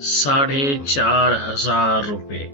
₹4,500।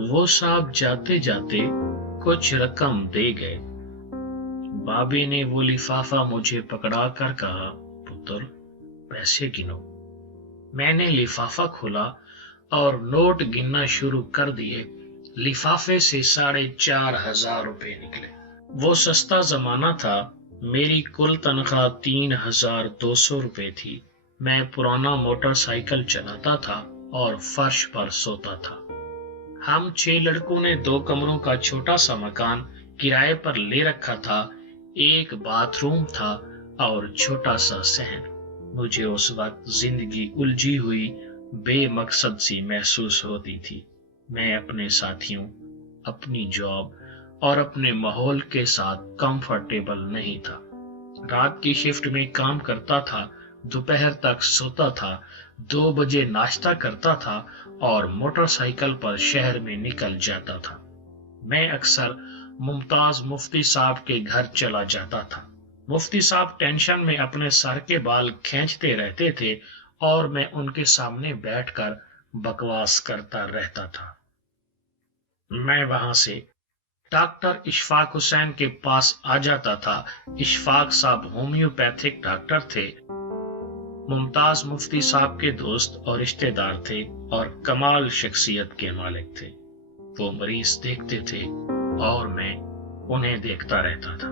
वो साहब जाते जाते कुछ रकम दे गए। बाबे ने वो लिफाफा मुझे पकड़ा कर कहा, पुत्र पैसे गिनो। मैंने लिफाफा खोला और नोट गिनना शुरू कर दिए। लिफाफे से ₹4,500 निकले। वो सस्ता जमाना था। मेरी कुल तनख्वाह ₹3,200 थी। मैं पुराना मोटरसाइकिल चलाता था और फर्श पर सोता था। हम 6 लड़कों ने 2 कमरों का छोटा सा मकान किराए पर ले रखा था। एक बाथरूम था और छोटा सा सहन। मुझे उस वक्त जिंदगी उलझी हुई बेमकसद सी महसूस होती थी। मैं अपने साथियों, अपनी जॉब और अपने माहौल के साथ कंफर्टेबल नहीं था। रात की शिफ्ट में काम करता था, दोपहर तक सोता था, 2 बजे नाश्ता करता था और मोटरसाइकिल पर शहर में निकल जाता था। मैं अक्सर मुमताज मुफ्ती साहब के घर चला जाता था। मुफ्ती साहब टेंशन में अपने सर के बाल खींचते रहते थे और मैं उनके सामने बैठकर बकवास करता रहता था। मैं वहां से डॉक्टर इशफाक हुसैन के पास आ जाता था। इशफाक साहब होम्योपैथिक डॉक्टर थे, मुमताज मुफ्ती साहब के दोस्त और रिश्तेदार थे और कमाल शख्सियत के मालिक थे। वो मरीज देखते थे और मैं उन्हें देखता रहता था।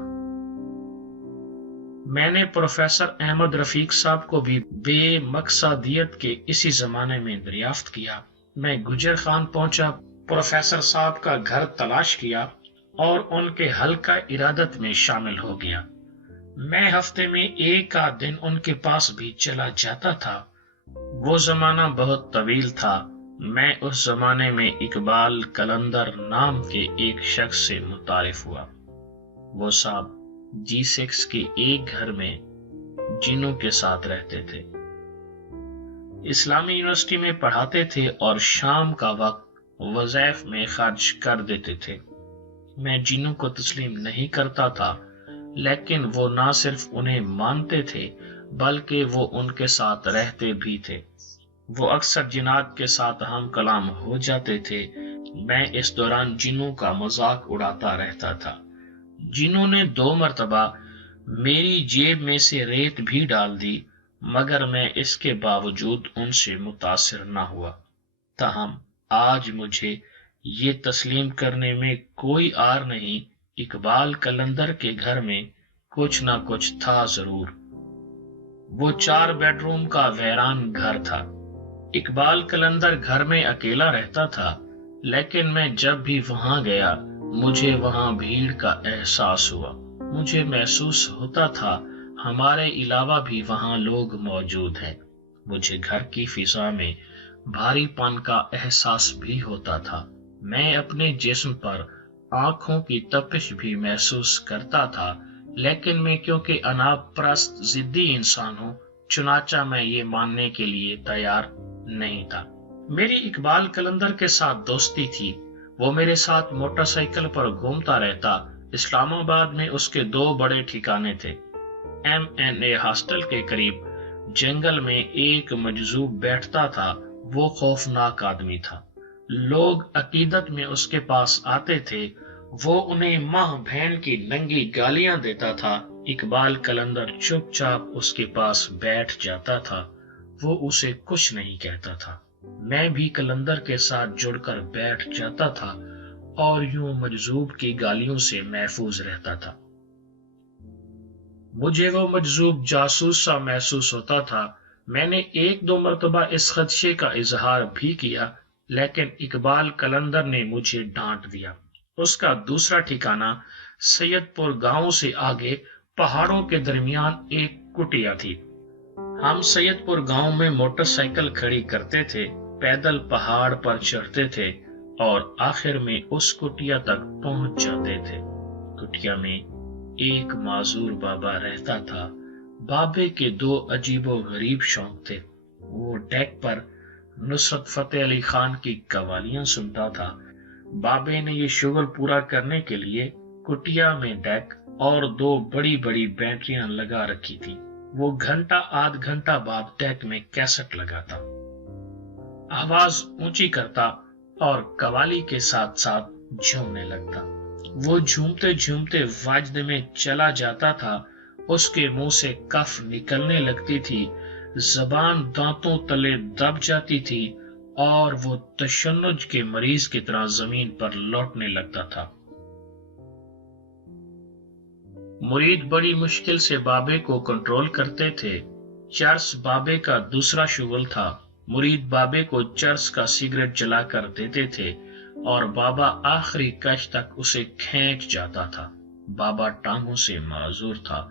मैंने प्रोफेसर अहमद रफीक साहब को भी बेमकसदियत के इसी जमाने में दरियाफ्त किया। मैं गुजर खान पहुंचा, प्रोफेसर साहब का घर तलाश किया और उनके हल्का इरादत में शामिल हो गया। मैं हफ्ते में एक आध दिन उनके पास भी चला जाता था। वो जमाना बहुत तवील था। मैं उस जमाने में इकबाल कलंदर नाम के एक शख्स से मुतारिफ हुआ। वो साहब G6 के एक घर में जिनों के साथ रहते थे। इस्लामी यूनिवर्सिटी में पढ़ाते थे और शाम का वक्त वज़ाइफ में खर्च कर देते थे। मैं जिनों को तस्लीम नहीं करता था, लेकिन वो ना सिर्फ उन्हें मानते थे बल्कि वो उनके साथ रहते भी थे। वो अक्सर जिन्नात के साथ हम कलाम हो जाते थे। मैं इस दौरान जिन्नों का मजाक उड़ाता रहता था। जिन्हों ने 2 मरतबा मेरी जेब में से रेत भी डाल दी, मगर मैं इसके बावजूद उनसे मुतासिर न हुआ। ताहम आज मुझे ये तस्लीम करने में कोई आर नहीं, इकबाल कलंदर के घर में कुछ ना कुछ था जरूर। वो 4 बेडरूम का वैरान घर था। इकबाल कलंदर घर में अकेला रहता था, लेकिन मैं जब भी वहां गया मुझे वहां भीड़ का एहसास हुआ। मुझे महसूस होता था हमारे अलावा भी वहां लोग मौजूद हैं। मुझे घर की फिजा में भारीपन का एहसास भी होता था। मैं अपने जिस्म पर आंखों की तपिश भी महसूस करता था, लेकिन मैं क्योंकि अनापरस्त जिद्दी इंसान हूं, चुनाचा मैं ये मानने के लिए तैयार नहीं था। मेरी इकबाल कलंदर के साथ दोस्ती थी। वो मेरे साथ मोटरसाइकिल पर घूमता रहता। इस्लामाबाद में उसके 2 बड़े ठिकाने थे। MNA हॉस्टल के करीब जंगल में एक मजजूब बैठता था। वो खौफनाक आदमी था। लोग अकीदत में उसके पास आते थे। वो उन्हें माँ बहन की नंगी गालियां देता था। इकबाल कलंदर चुपचाप उसके पास बैठ जाता था। वो उसे कुछ नहीं कहता था। मैं भी कलंदर के साथ जुड़कर बैठ जाता था और यूं मजजूब की गालियों से महफूज रहता था। मुझे वो मजजूब जासूस सा महसूस होता था। मैंने 1-2 मरतबा इस खदशे का इजहार भी किया, लेकिन इकबाल कलंदर ने मुझे डांट दिया। उसका दूसरा ठिकाना सैयदपुर गांव से आगे पहाड़ों के दरमियान एक कुटिया थी। हम सैयदपुर गांव में मोटरसाइकिल खड़ी करते थे, पैदल पहाड़ पर चढ़ते थे और आखिर में उस कुटिया तक पहुंच जाते थे। कुटिया में एक माजूर बाबा रहता था। बाबे के 2 अजीबो गरीब शौक थे। वो डेक पर नुसरत फतेह अली खान की कवालियां सुनता था। बाबे ने ये शुगल पूरा करने के लिए कुटिया में डेक और 2 बड़ी बड़ी बैटरियां लगा रखी थी। वो घंटा आध घंटा बाद डेक में कैसेट लगाता, आवाज ऊंची करता और कवाली के साथ साथ झूमने लगता। वो झूमते झूमते वाजदे में चला जाता था। उसके मुंह से कफ निकलने लगती थी, जबान दांतों तले दब जाती थी और वो तशन्नुज के मरीज की तरह जमीन पर लौटने लगता था। मुरीद बड़ी मुश्किल से बाबे को कंट्रोल करते थे। चर्स बाबे का दूसरा शुगल था। मुरीद बाबे को चर्स का सिगरेट जलाकर देते थे और बाबा आखिरी कश तक उसे खींच जाता था। बाबा टांगों से माजूर था।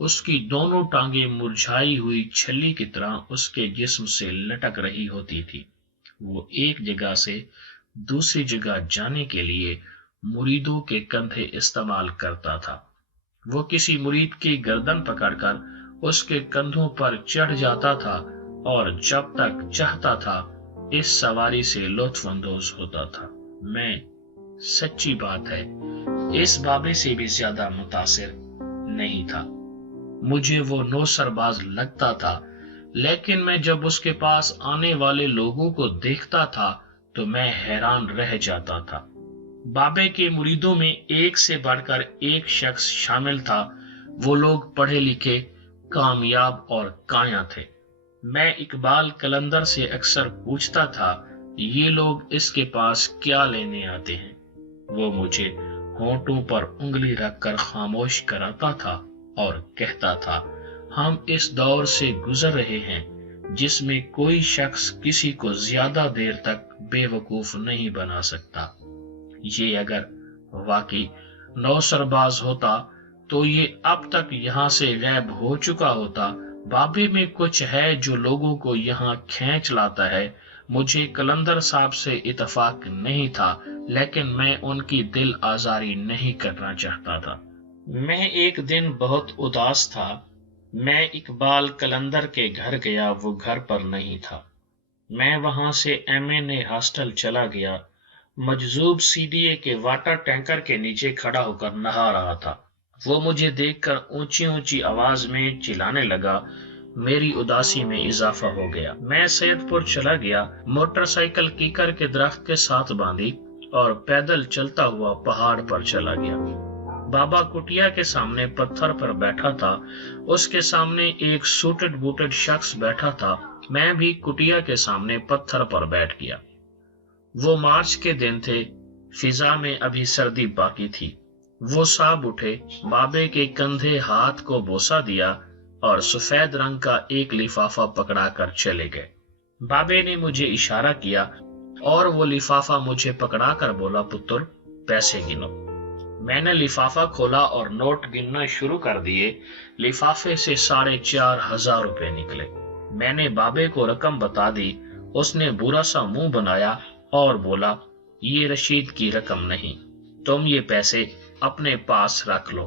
उसकी दोनों टांगे मुरझाई हुई छल्ली की तरह उसके जिस्म से लटक रही होती थी। वो एक जगह से दूसरी जगह जाने के लिए मुरीदों के कंधे इस्तेमाल करता था। वो किसी मुरीद की गर्दन पकड़कर उसके कंधों पर चढ़ जाता था और जब तक चाहता था इस सवारी से लुत्फअंदोज होता था। मैं, सच्ची बात है, इस बाबे से भी ज्यादा मुतासिर नहीं था। मुझे वो नौसरबाज लगता था, लेकिन मैं जब उसके पास आने वाले लोगों को देखता था तो मैं हैरान रह जाता था। बाबे के मुरीदों में एक से बढ़कर एक शख्स शामिल था। वो लोग पढ़े लिखे, कामयाब और काया थे। मैं इकबाल कलंदर से अक्सर पूछता था, ये लोग इसके पास क्या लेने आते हैं? वो मुझे होंठों पर उंगली रखकर खामोश कराता था और कहता था, हम इस दौर से गुजर रहे हैं जिसमें कोई शख्स किसी को ज्यादा देर तक बेवकूफ नहीं बना सकता। ये अगर वाकई नौसरबाज होता तो ये अब तक यहाँ से गायब हो चुका होता। बाबे में कुछ है जो लोगों को यहाँ खींच लाता है। मुझे कलंदर साहब से इत्तेफाक नहीं था, लेकिन मैं उनकी दिल आजारी नहीं करना चाहता था। मैं एक दिन बहुत उदास था। मैं इकबाल कलंदर के घर गया, वो घर पर नहीं था। मैं वहां से MNA हॉस्टल चला गया। मजजूब CDA के वाटर टैंकर के नीचे खड़ा होकर नहा रहा था। वो मुझे देखकर ऊंची ऊंची आवाज में चिल्लाने लगा। मेरी उदासी में इजाफा हो गया। मैं सैयदपुर चला गया, मोटरसाइकिल कीकर के दरख्त के साथ बांधी और पैदल चलता हुआ पहाड़ पर चला गया। बाबा कुटिया के सामने पत्थर पर बैठा था। उसके सामने एक सूटेड बूटेड शख्स बैठा था। मैं भी कुटिया के सामने पत्थर पर बैठ गया। वो मार्च के दिन थे। फिजा में अभी सर्दी बाकी थी। वो साब उठे, बाबे के कंधे हाथ को बोसा दिया और सफेद रंग का एक लिफाफा पकड़ा कर चले गए। बाबे ने मुझे इशारा किया और वो लिफाफा मुझे पकड़ा कर बोला, पुत्र पैसे गिनो। मैंने लिफाफा खोला और नोट गिनना शुरू कर दिए। लिफाफे से 4,500 रुपए निकले। मैंने बाबे को रकम बता दी। उसने बुरा सा मुंह बनाया और बोला, ये रशीद की रकम नहीं, तुम ये पैसे अपने पास रख लो।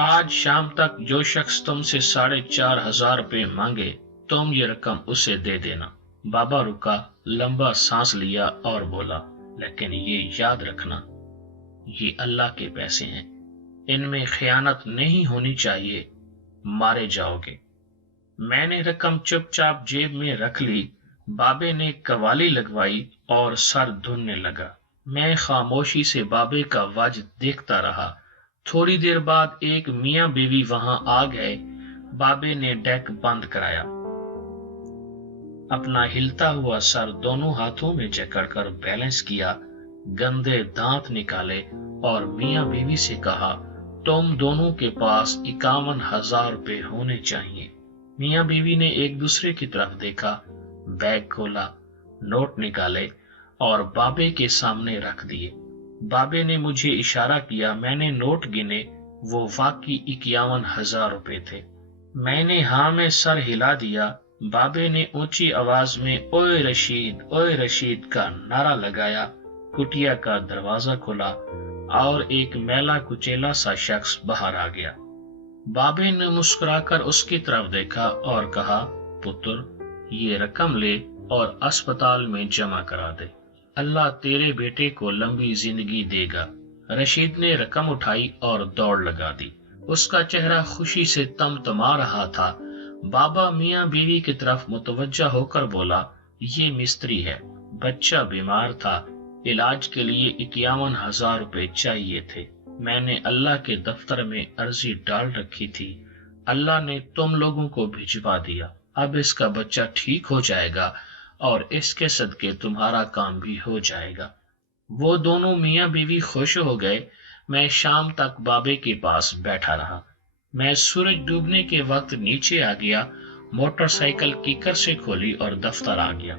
आज शाम तक जो शख्स तुमसे 4,500 रुपए मांगे, तुम ये रकम उसे दे देना। बाबा रुका, लंबा सांस लिया और बोला, लेकिन ये याद रखना, ये अल्लाह के पैसे हैं, इनमें खयानत नहीं होनी चाहिए, मारे जाओगे। मैंने रकम चुपचाप जेब में रख ली। बाबे ने कवाली लगवाई और सर धुनने लगा। मैं खामोशी से बाबे का वाज देखता रहा। थोड़ी देर बाद एक मियां बीवी वहां आ गए। बाबे ने डेक बंद कराया, अपना हिलता हुआ सर दोनों हाथों में जकड़कर बैलेंस किया, गंदे दांत निकाले और मियां बीवी से कहा, तुम दोनों के पास 51,000 रुपए होने चाहिए। मियां बीवी ने एक दूसरे की तरफ देखा, बैग खोला, नोट निकाले और बाबे के सामने रख दिए। बाबे ने मुझे इशारा किया। मैंने नोट गिने, वो वाकई 51,000 रुपए थे। मैंने हाँ में सर हिला दिया। बाबे ने ऊंची आवाज में ओए रशीद का नारा लगाया। कुटिया का दरवाजा खुला और एक मैला कुचेला सा शख्स बाहर आ गया। बाबे ने मुस्कुराकर उसकी तरफ देखा और कहा, पुत्र ये रकम ले और अस्पताल में जमा करा दे, अल्लाह तेरे बेटे को लंबी जिंदगी देगा। रशीद ने रकम उठाई और दौड़ लगा दी। उसका चेहरा खुशी से तमतमा रहा था। बाबा मियाँ बीवी की तरफ मुतवज्जा होकर बोला, ये मिस्त्री है, बच्चा बीमार था, इलाज के लिए 51,000 रुपए चाहिए थे। मैंने अल्लाह के दफ्तर में अर्जी डाल रखी थी, अल्लाह ने तुम लोगों को भिजवा दिया। अब इसका बच्चा ठीक हो जाएगा और इसके सदके तुम्हारा काम भी हो जाएगा। वो दोनों मियाँ बीवी खुश हो गए। मैं शाम तक बाबे के पास बैठा रहा। मैं सूरज डूबने के वक्त नीचे आ गया, मोटरसाइकिल कीकर से खोली और दफ्तर आ गया।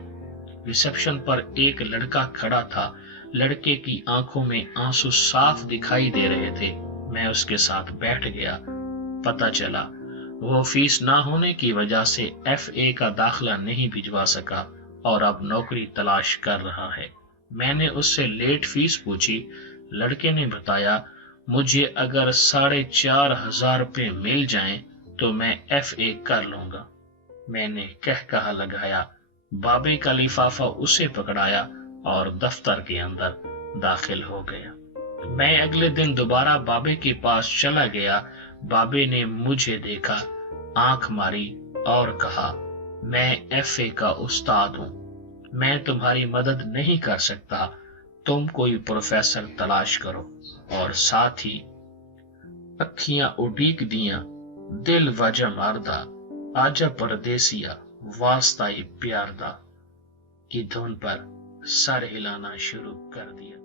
रिसेप्शन पर एक लड़का खड़ा था। लड़के की आंखों में आंसू साफ दिखाई दे रहे थे। मैं उसके साथ बैठ गया। पता चला वो फीस ना होने की वजह से FA का दाखला नहीं भिजवा सका और अब नौकरी तलाश कर रहा है। मैंने उससे लेट फीस पूछी। लड़के ने बताया, मुझे अगर 4,500 रुपये मिल जाएं तो मैं FA कर लूंगा। मैंने कहा लगाया, बाबे का लिफाफा उसे पकड़ाया और दफ्तर के अंदर दाखिल हो गया। मैं अगले दिन दोबारा बाबे के पास चला गया। बाबे ने मुझे देखा, आंख मारी और कहा, मैं FA का उस्ताद हूं, मैं तुम्हारी मदद नहीं कर सकता, तुम कोई प्रोफेसर तलाश करो। और साथ ही अखियां उड़ीक दियां, दिल वजह मारदा, आजा परदेसिया वास्ता ही प्यार दा की धुन पर सर हिलाना शुरू कर दिया।